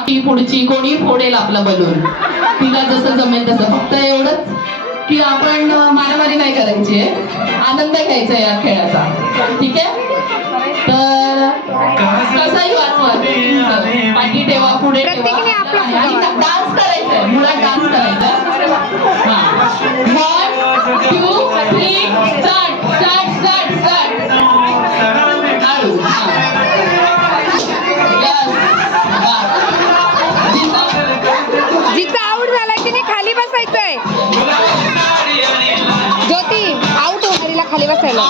बाकी पुढची कोणी फोडेल आपला बलून तिला जसं जमेल तसं. फक्त एवढंच की आपण मारामारी नाही करायची. आहे आनंद घ्यायचा या खेळाचा. ठीक आहे? तर कसाही वाचवा. पाठी ठेवा पुढे ठेवा. जिचा आउट झालाय तिने खाली बसायचंय. ज्योती आउट होणारीला खाली बसायला.